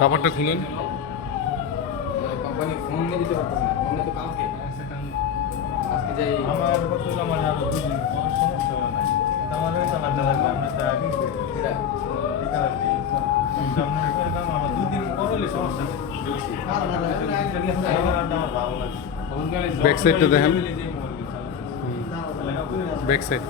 কাপড়টা খুলেন। Company phone নিয়ে দিতে পারতেছে না, ফোনে তো কালকে আজকে যাই আমার কত হলো আমার আরো 2 দিন কোনো সমস্যা হবে না। আমার ওই কালারটা লাগবে আমরা তো আগে এটা এই কালারটি সামনে করে কাম আমার 2 দিন করলে সমস্যা নেই। কালারটা আমার ভালো লাগে। ব্যাক সাইডটা দেখেন, ব্যাক সাইড।